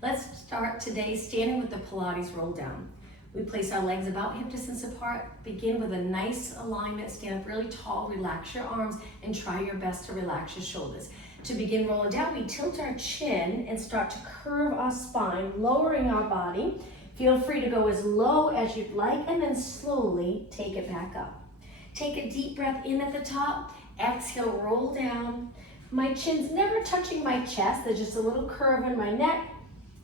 Let's start today standing with the Pilates roll down. We place our legs about hip distance apart. Begin with a nice alignment. Stand up really tall. Relax your arms and try your best to relax your shoulders. To begin rolling down, we tilt our chin and start to curve our spine, lowering our body. Feel free to go as low as you'd like and then slowly take it back up. Take a deep breath in at the top. Exhale, roll down. My chin's never touching my chest. There's just a little curve in my neck.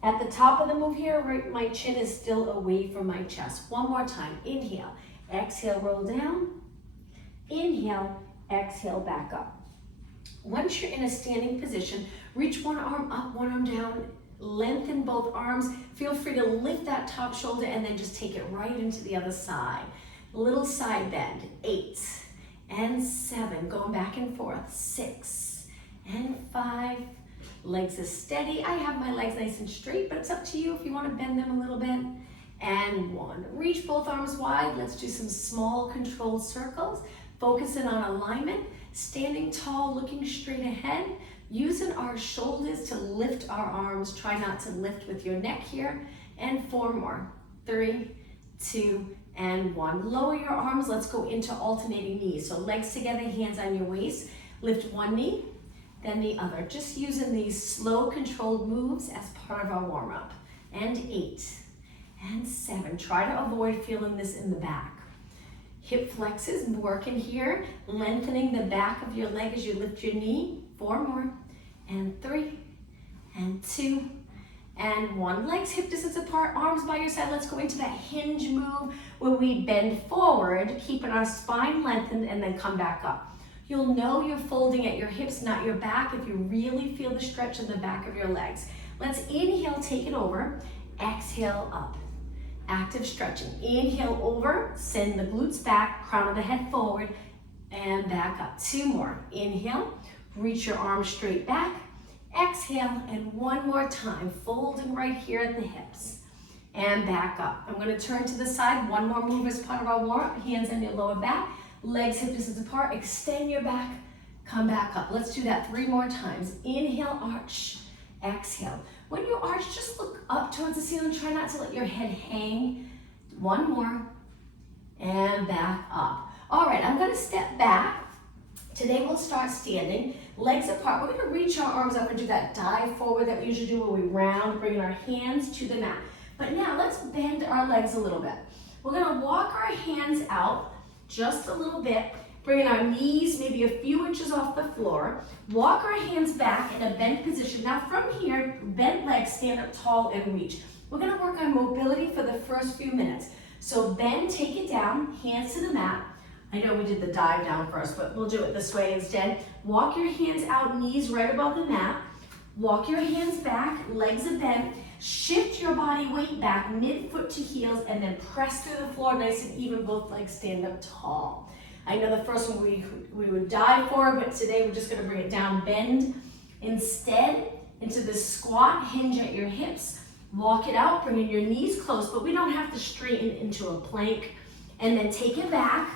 At the top of the move here, right, my chin is still away from my chest. One more time. Inhale. Exhale, roll down. Inhale. Exhale, back up. Once you're in a standing position, reach one arm up, one arm down. Lengthen both arms. Feel free to lift that top shoulder and then just take it right into the other side. Little side bend. 8 and 7. Going back and forth. 6 and 5. Legs are steady. I have my legs nice and straight, but it's up to you if you want to bend them a little bit. And 1. Reach both arms wide. Let's do some small controlled circles. Focusing on alignment. Standing tall, looking straight ahead. Using our shoulders to lift our arms. Try not to lift with your neck here. And 4 more. 3, 2, and 1. Lower your arms. Let's go into alternating knees. So legs together, hands on your waist. Lift one knee, then the other. Just using these slow controlled moves as part of our warm-up. And 8 and 7. Try to avoid feeling this in the back. Hip flexes, working here. Lengthening the back of your leg as you lift your knee. 4 more. And 3 and 2 and 1. Legs hip distance apart, arms by your side. Let's go into that hinge move where we bend forward, keeping our spine lengthened, and then come back up. You'll know you're folding at your hips, not your back, if you really feel the stretch in the back of your legs. Let's inhale, take it over. Exhale, up. Active stretching. Inhale over, send the glutes back, crown of the head forward, and back up. 2 more. Inhale, reach your arms straight back. Exhale, and 1 more time, folding right here at the hips. And back up. I'm going to turn to the side. 1 more move as part of our warm-up. Hands on your lower back. Legs hip distance apart, extend your back, come back up. Let's do that 3 more times. Inhale, arch, exhale. When you arch, just look up towards the ceiling. Try not to let your head hang. 1 more, and back up. All right, I'm gonna step back. Today we'll start standing, legs apart. We're gonna reach our arms up and do that dive forward that we usually do where we round, bringing our hands to the mat. But now let's bend our legs a little bit. We're gonna walk our hands out just a little bit, bringing our knees maybe a few inches off the floor. Walk our hands back in a bent position. Now from here, bent legs, stand up tall and reach. We're gonna work on mobility for the first few minutes. So bend, take it down, hands to the mat. I know we did the dive down first, but we'll do it this way instead. Walk your hands out, knees right above the mat. Walk your hands back, legs are bent. Shift your body weight back, mid-foot to heels, and then press through the floor nice and even. Both legs stand up tall. I know the first one we would dive for, but today we're just gonna bring it down. Bend instead into the squat, hinge at your hips. Walk it out, bringing your knees close, but we don't have to straighten into a plank. And then take it back,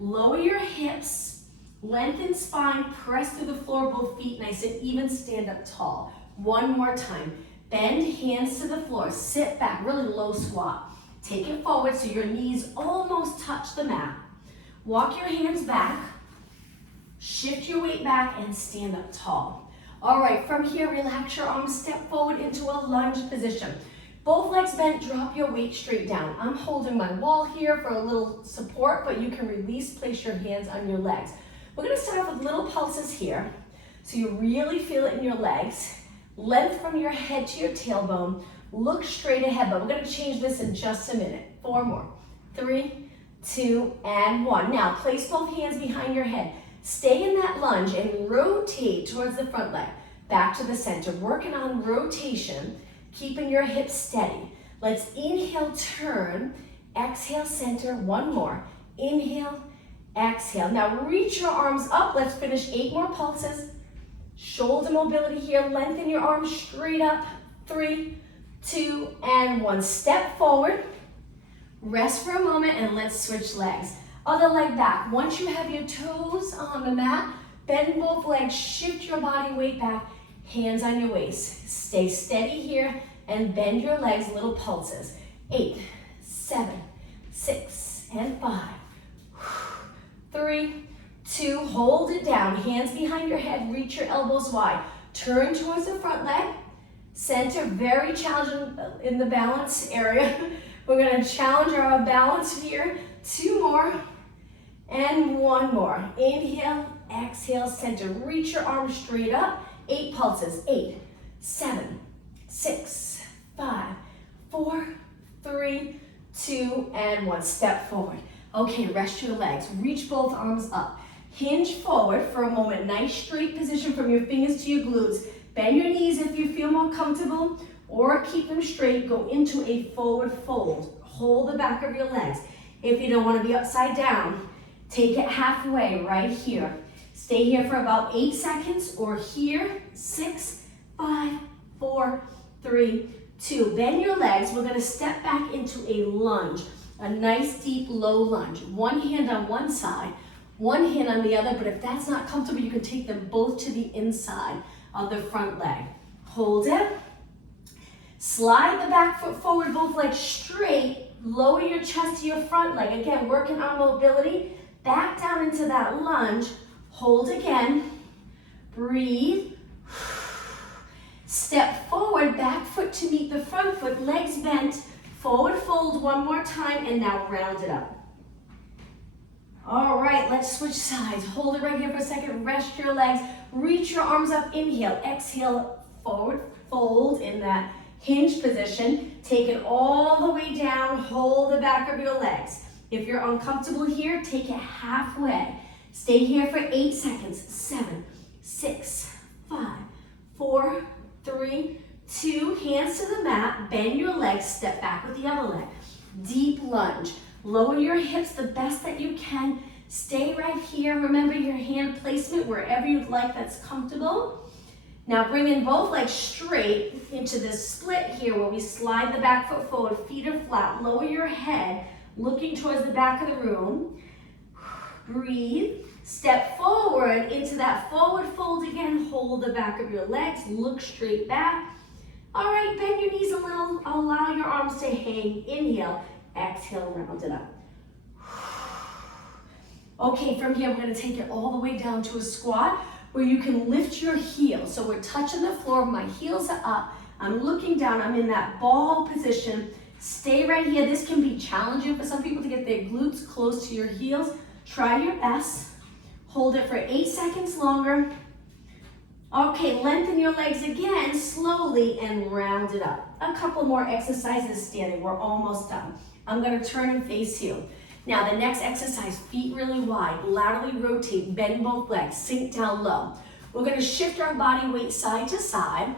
lower your hips, lengthen spine, press through the floor, both feet nice and even, stand up tall. 1 more time. Bend, hands to the floor, sit back, really low squat. Take it forward so your knees almost touch the mat. Walk your hands back, shift your weight back, and stand up tall. All right, from here, relax your arms, step forward into a lunge position. Both legs bent, drop your weight straight down. I'm holding my wall here for a little support, but you can release, place your hands on your legs. We're gonna start off with little pulses here, so you really feel it in your legs. Length from your head to your tailbone. Look straight ahead, but we're gonna change this in just a minute. 4 more. 3, 2, and 1. Now, place both hands behind your head. Stay in that lunge and rotate towards the front leg. Back to the center. Working on rotation, keeping your hips steady. Let's inhale, turn. Exhale, center. 1 more. Inhale, exhale. Now, reach your arms up. Let's finish 8 more pulses. Shoulder mobility here, lengthen your arms straight up. 3, 2, and 1. Step forward, rest for a moment, and let's switch legs. Other leg back. Once you have your toes on the mat, bend both legs, shift your body weight back, hands on your waist. Stay steady here and bend your legs, little pulses. 8, 7, 6, and 5, 3, 2, hold it down. Hands behind your head, reach your elbows wide. Turn towards the front leg. Center, very challenging in the balance area. We're gonna challenge our balance here. 2 more, and 1 more. Inhale, exhale, center. Reach your arms straight up. 8 pulses. 8, 7, 6, 5, 4, 3, 2, and 1. Step forward. Okay, rest your legs. Reach both arms up. Hinge forward for a moment. Nice straight position from your fingers to your glutes. Bend your knees if you feel more comfortable, or keep them straight. Go into a forward fold. Hold the back of your legs. If you don't want to be upside down, take it halfway right here. Stay here for about 8 seconds, or here, 6, 5, 4, 3, 2. Bend your legs. We're going to step back into a lunge, a nice deep low lunge. One hand on one side, one hand on the other, but if that's not comfortable, you can take them both to the inside of the front leg. Hold it. Slide the back foot forward, both legs straight. Lower your chest to your front leg. Again, working on mobility. Back down into that lunge. Hold again. Breathe. Step forward, back foot to meet the front foot, legs bent. Forward fold one more time, and now round it up. All right, let's switch sides. Hold it right here for a second. Rest your legs. Reach your arms up. Inhale. Exhale. Forward fold in that hinge position. Take it all the way down. Hold the back of your legs. If you're uncomfortable here, take it halfway. Stay here for 8 seconds. 7, 6, 5, 4, 3, 2. Hands to the mat. Bend your legs. Step back with the other leg. Deep lunge. Lower your hips the best that you can. Stay right here. Remember your hand placement wherever you'd like that's comfortable. Now bring in both legs straight into this split here where we slide the back foot forward, feet are flat. Lower your head, looking towards the back of the room. Breathe. Step forward into that forward fold again. Hold the back of your legs. Look straight back. All right, bend your knees a little. Allow your arms to hang. Inhale. Exhale, round it up. Okay, from here, we're going to take it all the way down to a squat where you can lift your heels. So we're touching the floor, my heels are up. I'm looking down, I'm in that ball position. Stay right here. This can be challenging for some people to get their glutes close to your heels. Try your best. Hold it for 8 seconds longer. Okay, lengthen your legs again, slowly, and round it up. A couple more exercises standing. We're almost done. I'm going to turn and face you. Now, the next exercise, feet really wide, laterally rotate, bend both legs, sink down low. We're going to shift our body weight side to side.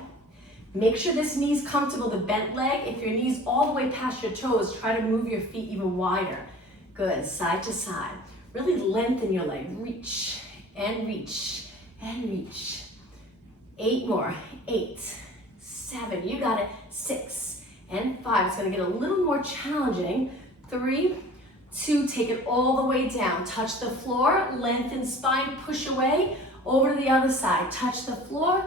Make sure this knee's comfortable, the bent leg. If your knee's all the way past your toes, try to move your feet even wider. Good, side to side. Really lengthen your leg. Reach, and reach, and reach. 8 more. 8, 7, you got it. 6, and 5. It's going to get a little more challenging. 3, 2, take it all the way down. Touch the floor, lengthen spine, push away. Over to the other side. Touch the floor,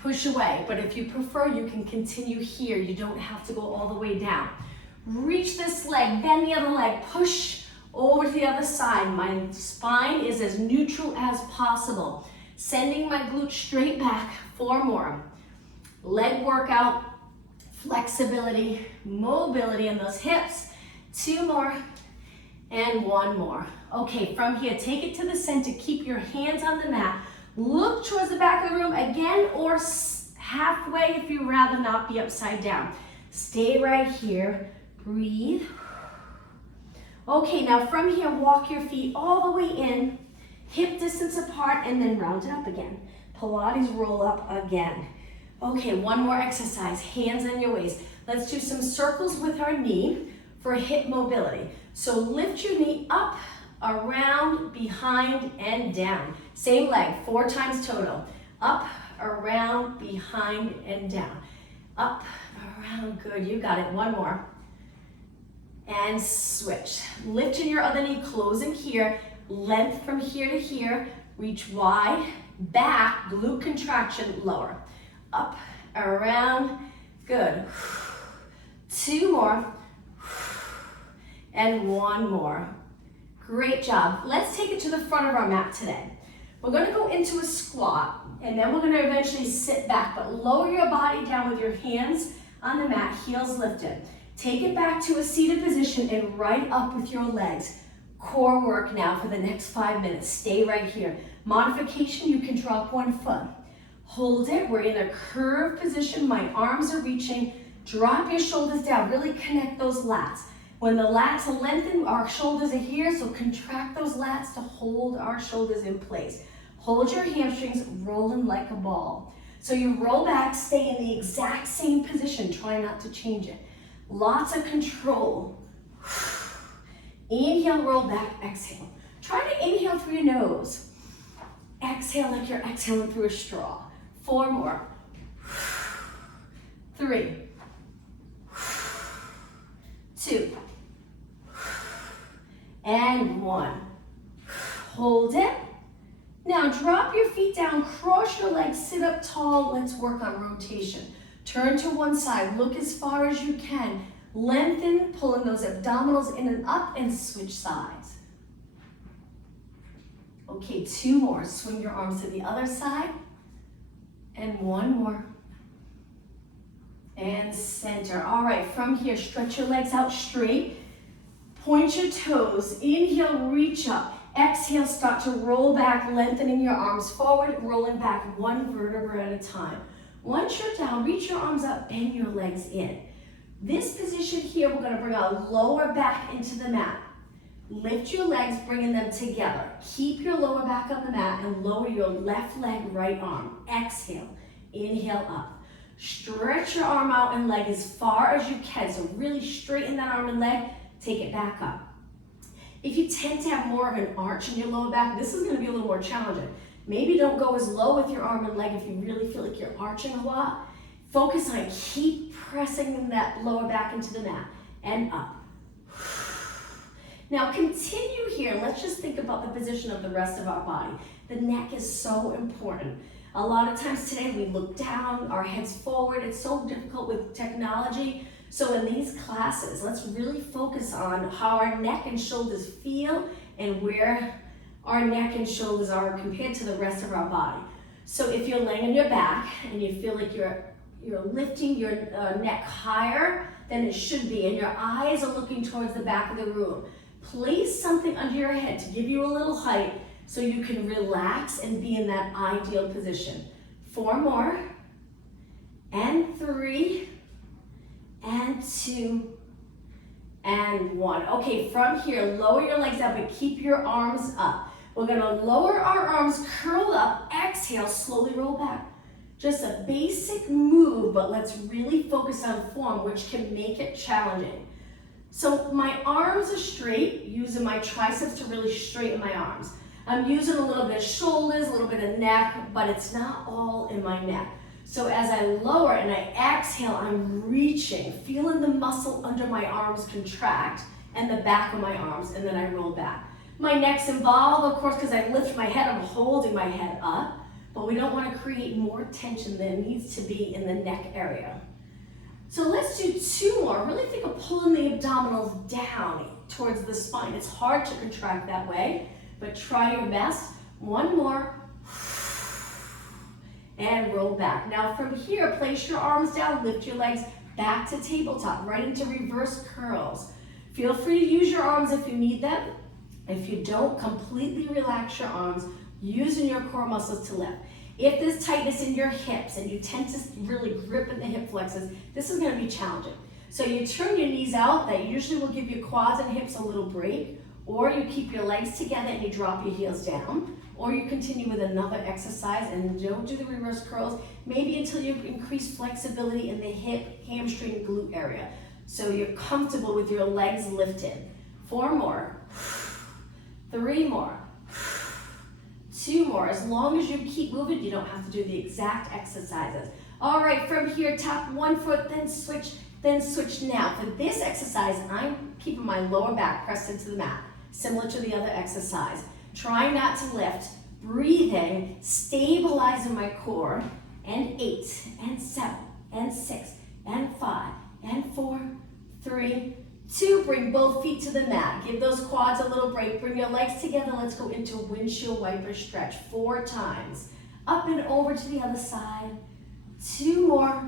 push away. But if you prefer, you can continue here. You don't have to go all the way down. Reach this leg, bend the other leg, push over to the other side. My spine is as neutral as possible. Sending my glutes straight back. 4 more. Leg workout, flexibility, mobility in those hips. 2 more, and 1 more. Okay, from here, take it to the center. Keep your hands on the mat. Look towards the back of the room again, or halfway if you'd rather not be upside down. Stay right here. Breathe. Okay, now from here, walk your feet all the way in, hip distance apart, and then round it up again. Pilates roll up again. Okay, 1 more exercise, hands on your waist. Let's do some circles with our knee for hip mobility. So lift your knee up, around, behind, and down. Same leg, 4 times total. Up, around, behind, and down. Up, around, good, you got it. 1 more. And switch. Lifting your other knee, closing here, length from here to here, reach wide, back, glute contraction, lower. Up, around, Good. 2 more. And 1 more. Great job. Let's take it to the front of our mat today. We're gonna go into a squat, and then we're gonna eventually sit back, but lower your body down with your hands on the mat, heels lifted. Take it back to a seated position and right up with your legs. Core work now for the next 5 minutes. Stay right here. Modification, you can drop 1 foot. Hold it, we're in a curved position, my arms are reaching. Drop your shoulders down, really connect those lats. When the lats lengthen, our shoulders are here, so contract those lats to hold our shoulders in place. Hold your hamstrings, rolling like a ball. So you roll back, stay in the exact same position, try not to change it. Lots of control. Inhale, roll back, exhale. Try to inhale through your nose. Exhale like you're exhaling through a straw. 4 more. 3. 2. And 1. Hold it. Now drop your feet down, cross your legs, sit up tall. Let's work on rotation. Turn to one side, look as far as you can. Lengthen, pulling those abdominals in and up, and switch sides. Okay, 2 more. Swing your arms to the other side. And 1 more. And center. All right, from here, stretch your legs out straight. Point your toes. Inhale, reach up. Exhale, start to roll back, lengthening your arms forward, rolling back 1 vertebra at a time. Once you're down, reach your arms up, bend your legs in. This position here, we're gonna bring our lower back into the mat. Lift your legs, bringing them together. Keep your lower back on the mat and lower your left leg, right arm. Exhale, inhale up. Stretch your arm out and leg as far as you can. So really straighten that arm and leg, take it back up. If you tend to have more of an arch in your lower back, this is gonna be a little more challenging. Maybe don't go as low with your arm and leg if you really feel like you're arching a lot. Focus on keep pressing that lower back into the mat and up. Now continue here. Let's just think about the position of the rest of our body. The neck is so important. A lot of times today we look down, our heads forward. It's so difficult with technology. So in these classes, let's really focus on how our neck and shoulders feel and where our neck and shoulders are compared to the rest of our body. So if you're laying on your back and you feel like you're lifting your neck higher than it should be and your eyes are looking towards the back of the room, place something under your head to give you a little height so you can relax and be in that ideal position. 4 more, and 3, and 2, and 1. Okay, from here, lower your legs up, but keep your arms up. We're gonna lower our arms, curl up, exhale, slowly roll back. Just a basic move, but let's really focus on form, which can make it challenging. So my arms are straight, using my triceps to really straighten my arms. I'm using a little bit of shoulders, a little bit of neck, but it's not all in my neck. So as I lower and I exhale, I'm reaching, feeling the muscle under my arms contract and the back of my arms, and then I roll back. My neck's involved, of course, because I lift my head, I'm holding my head up, but we don't want to create more tension than needs to be in the neck area. So let's do 2 more. Really think of pulling the abdominals down towards the spine. It's hard to contract that way, but try your best. 1 more. And roll back. Now from here, place your arms down, lift your legs back to tabletop, right into reverse curls. Feel free to use your arms if you need them. If you don't, completely relax your arms, using your core muscles to lift. If there's tightness in your hips and you tend to really grip in the hip flexors, this is gonna be challenging. So you turn your knees out, that usually will give your quads and hips a little break, or you keep your legs together and you drop your heels down, or you continue with another exercise and don't do the reverse curls, maybe until you increase flexibility in the hip, hamstring, glute area. So you're comfortable with your legs lifted. 4 more, 3 more, 2 more. As long as you keep moving, you don't have to do the exact exercises. All right, from here, tap 1 foot, then switch now. For this exercise, I'm keeping my lower back pressed into the mat, similar to the other exercise. Try not to lift, breathing, stabilizing my core, and 8, and 7, and 6, and 5, and 4, 3, 2. Bring both feet to the mat. Give those quads a little break. Bring your legs together. Let's go into windshield wiper stretch 4 times. Up and over to the other side. 2 more.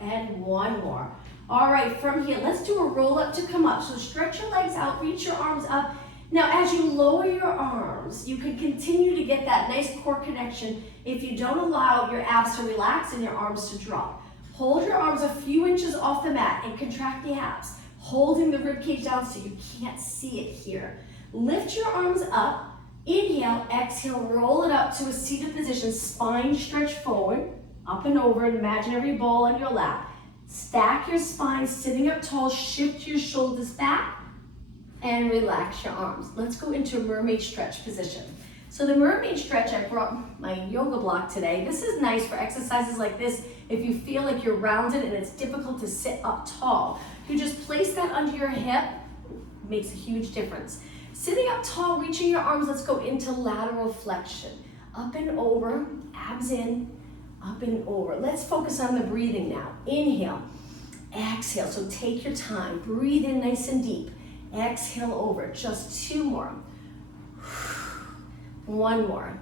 And 1 more. All right, from here, let's do a roll up to come up. So stretch your legs out, reach your arms up. Now, as you lower your arms, you can continue to get that nice core connection if you don't allow your abs to relax and your arms to drop. Hold your arms a few inches off the mat and contract the abs, holding the rib cage down so you can't see it here. Lift your arms up, inhale, exhale, roll it up to a seated position, spine stretch forward, up and over, an imaginary ball on your lap. Stack your spine, sitting up tall, shift your shoulders back, and relax your arms. Let's go into a mermaid stretch position. So the mermaid stretch, I brought my yoga block today. This is nice for exercises like this if you feel like you're rounded and it's difficult to sit up tall. You just place that under your hip, makes a huge difference. Sitting up tall, reaching your arms, let's go into lateral flexion. Up and over, abs in, up and over. Let's focus on the breathing now. Inhale, exhale, so take your time. Breathe in nice and deep. Exhale over, just 2 more. 1 more.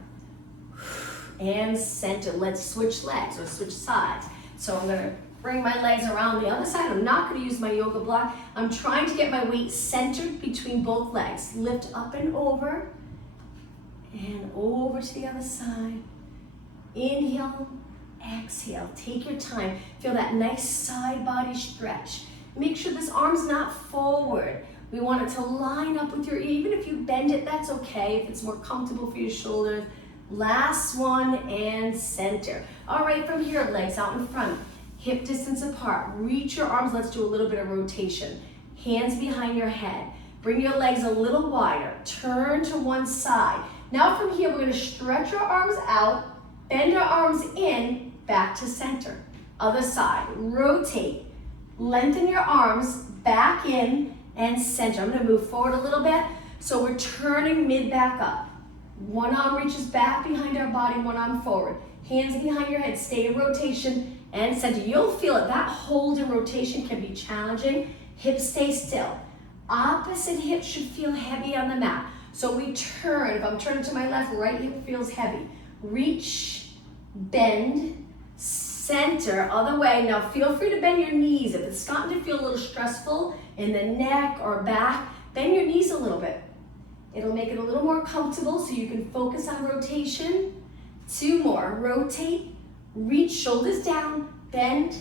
And center. Let's switch legs or switch sides. So I'm gonna bring my legs around the other side. I'm not gonna use my yoga block. I'm trying to get my weight centered between both legs. Lift up and over to the other side. Inhale, exhale. Take your time. Feel that nice side body stretch. Make sure this arm's not forward. We want it to line up with your ear. Even if you bend it, that's okay. If it's more comfortable for your shoulders. Last one, and center. All right, from here, legs out in front, hip distance apart. Reach your arms. Let's do a little bit of rotation. Hands behind your head. Bring your legs a little wider. Turn to one side. Now from here, we're going to stretch our arms out, bend our arms in, back to center. Other side. Rotate. Lengthen your arms back in and center. I'm going to move forward a little bit. So we're turning mid back up. One arm reaches back behind our body, one arm forward. Hands behind your head, stay in rotation and center. You'll feel it. That hold in rotation can be challenging. Hips stay still. Opposite hip should feel heavy on the mat. So we turn. If I'm turning to my left, right hip feels heavy. Reach, bend, center, other way. Now feel free to bend your knees. If it's starting to feel a little stressful in the neck or back, bend your knees a little bit. It'll make it a little more comfortable so you can focus on rotation. 2 more. Rotate, reach, shoulders down, bend,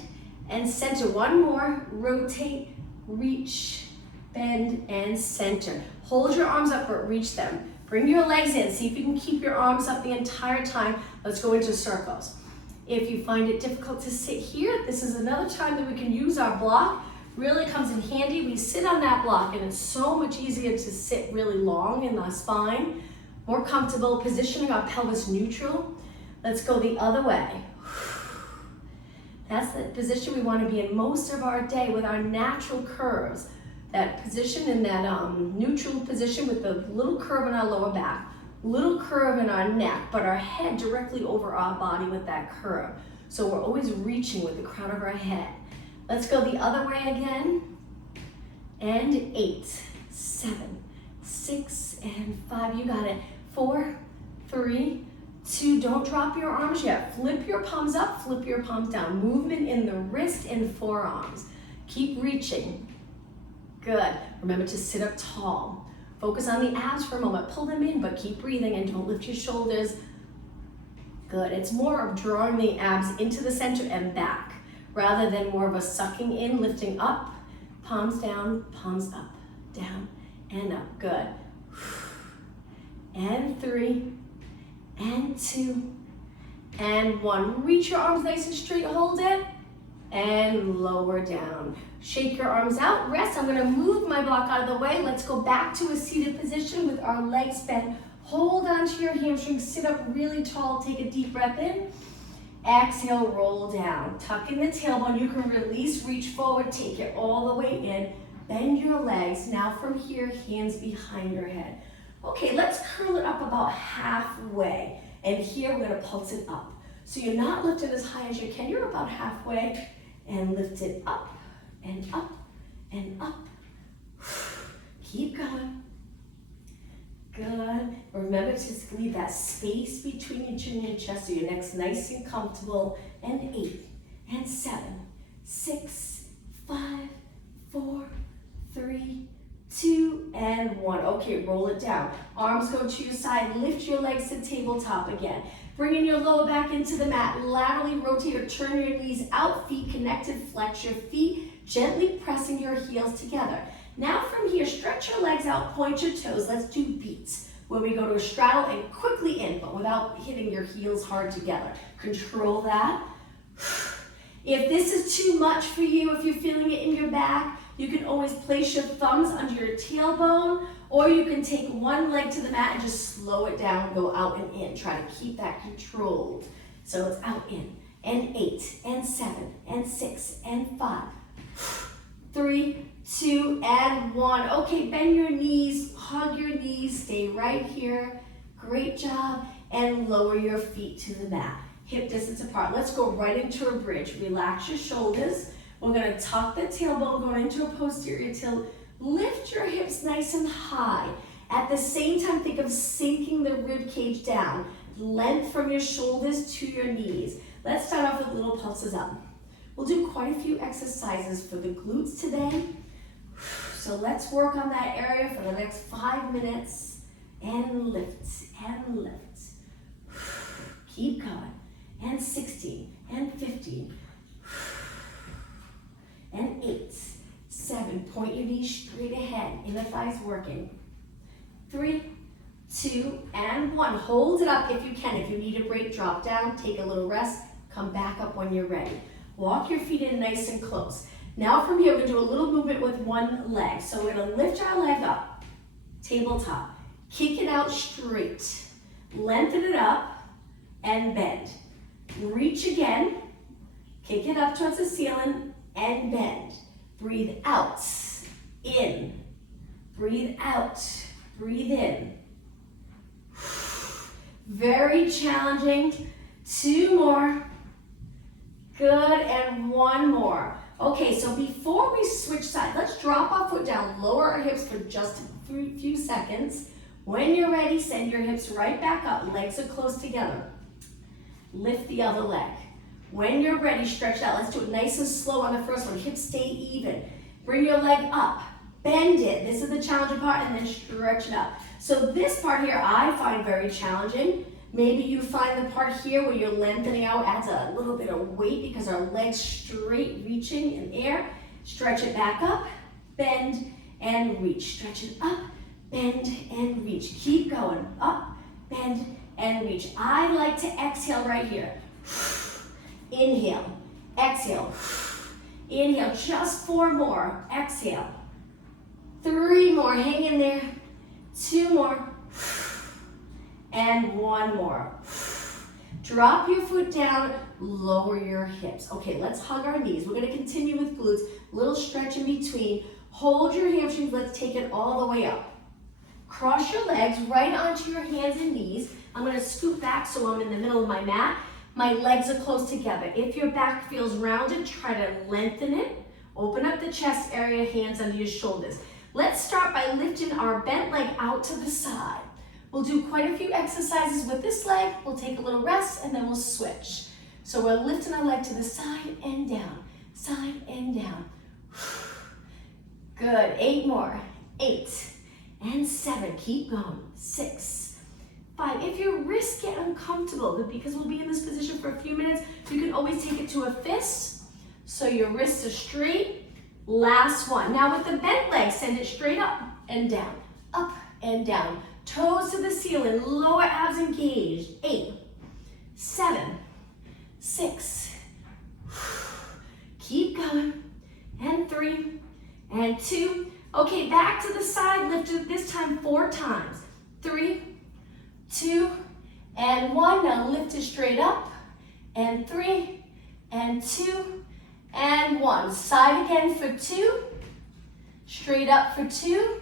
and center. 1 more. Rotate, reach, bend, and center. Hold your arms up, but reach them. Bring your legs in. See if you can keep your arms up the entire time. Let's go into circles. If you find it difficult to sit here, this is another time that we can use our block. Really comes in handy. We sit on that block and it's so much easier to sit really long in the spine. More comfortable, positioning our pelvis neutral. Let's go the other way. That's the position we want to be in most of our day with our natural curves. That position in that neutral position with the little curve in our lower back, little curve in our neck, but our head directly over our body with that curve. So we're always reaching with the crown of our head. Let's go the other way again. And 8, 7, 6, and 5. You got it. 4, 3, 2. Don't drop your arms yet. Flip your palms up, flip your palms down. Movement in the wrist and forearms. Keep reaching. Good. Remember to sit up tall. Focus on the abs for a moment. Pull them in, but keep breathing and don't lift your shoulders. Good. It's more of drawing the abs into the center and back, rather than more of a sucking in, lifting up, palms down, palms up, down, and up. Good. And 3, and 2, and 1. Reach your arms nice and straight, hold it, and lower down. Shake your arms out, rest. I'm gonna move my block out of the way. Let's go back to a seated position with our legs bent. Hold onto your hamstrings, sit up really tall, take a deep breath in. Exhale, roll down. Tuck in the tailbone. You can release, reach forward, take it all the way in. Bend your legs. Now from here, hands behind your head. Okay, let's curl it up about halfway. And here we're gonna pulse it up. So you're not lifted as high as you can. You're about halfway. and lift it up and up and up. Keep going. Good. Remember to leave that space between your chin and your chest so your neck's nice and comfortable. And 8 and 7, 6, 5, 4, 3, 2, and 1. Okay, roll it down. Arms go to your side. Lift your legs to tabletop again. Bringing your lower back into the mat. Laterally rotate or turn your knees out. Feet connected. Flex your feet. Gently pressing your heels together. Now from here, stretch your legs out. Point your toes. Let's do beats, where we go to a straddle and quickly in, but without hitting your heels hard together. Control that. If this is too much for you, if you're feeling it in your back, you can always place your thumbs under your tailbone, or you can take one leg to the mat and just slow it down, go out and in. Try to keep that controlled. So it's out, in, and 8, and 7, and 6, and 5, 3, 2, and 1. Okay, bend your knees, hug your knees, stay right here. Great job. And lower your feet to the mat. Hip distance apart. Let's go right into a bridge. Relax your shoulders. We're going to tuck the tailbone going into a posterior tilt. Lift your hips nice and high. At the same time, think of sinking the rib cage down. Length from your shoulders to your knees. Let's start off with little pulses up. We'll do quite a few exercises for the glutes today. So let's work on that area for the next 5 minutes. And lift, and lift. Keep going. And 16, and 15, and 8, 7. Point your knees straight ahead. Inner thighs working. 3, 2, and 1. Hold it up if you can. If you need a break, drop down, take a little rest, come back up when you're ready. Walk your feet in nice and close. Now from here, we're going to do a little movement with one leg. So we're going to lift our leg up, tabletop. Kick it out straight. Lengthen it up and bend. Reach again. Kick it up towards the ceiling and bend. Breathe out, in. Breathe out, breathe in. Very challenging. 2 more. Good, and 1 more. Okay, so before we switch sides, let's drop our foot down, lower our hips for just a few seconds. When you're ready, send your hips right back up. Legs are close together. Lift the other leg. When you're ready, stretch out. Let's do it nice and slow on the first one. Hips stay even. Bring your leg up. Bend it. This is the challenging part, and then stretch it up. So this part here I find very challenging. Maybe you find the part here where you're lengthening out adds a little bit of weight because our legs straight, reaching in air. Stretch it back up, bend, and reach. Stretch it up, bend, and reach. Keep going. Up, bend, and reach. I like to exhale right here. Inhale, exhale. Inhale, just 4 more. Exhale. 3 more, hang in there. 2 more. And 1 more. Drop your foot down, lower your hips. Okay, let's hug our knees. We're gonna continue with glutes. Little stretch in between. Hold your hamstrings, let's take it all the way up. Cross your legs right onto your hands and knees. I'm gonna scoot back so I'm in the middle of my mat. My legs are close together. If your back feels rounded, try to lengthen it. Open up the chest area, hands under your shoulders. Let's start by lifting our bent leg out to the side. We'll do quite a few exercises with this leg. We'll take a little rest and then we'll switch. So we're lifting our leg to the side and down, side and down. Good, 8 more. 8 and 7, keep going. 6, 5. If your wrists get uncomfortable, because we'll be in this position for a few minutes, you can always take it to a fist. So your wrists are straight. Last one. Now with the bent leg, send it straight up and down, up and down. Toes to the ceiling, lower abs engaged. 8, 7, 6. Keep going. And 3, and 2. Okay, back to the side, lift it this time 4 times. 3, 2, and 1. Now lift it straight up. And 3, and 2, and 1. Side again for 2. Straight up for 2.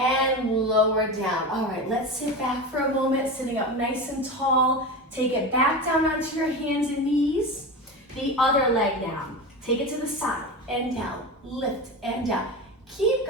And lower down. All right, let's sit back for a moment, sitting up nice and tall. Take it back down onto your hands and knees. The other leg now. Take it to the side and down, lift and down. Keep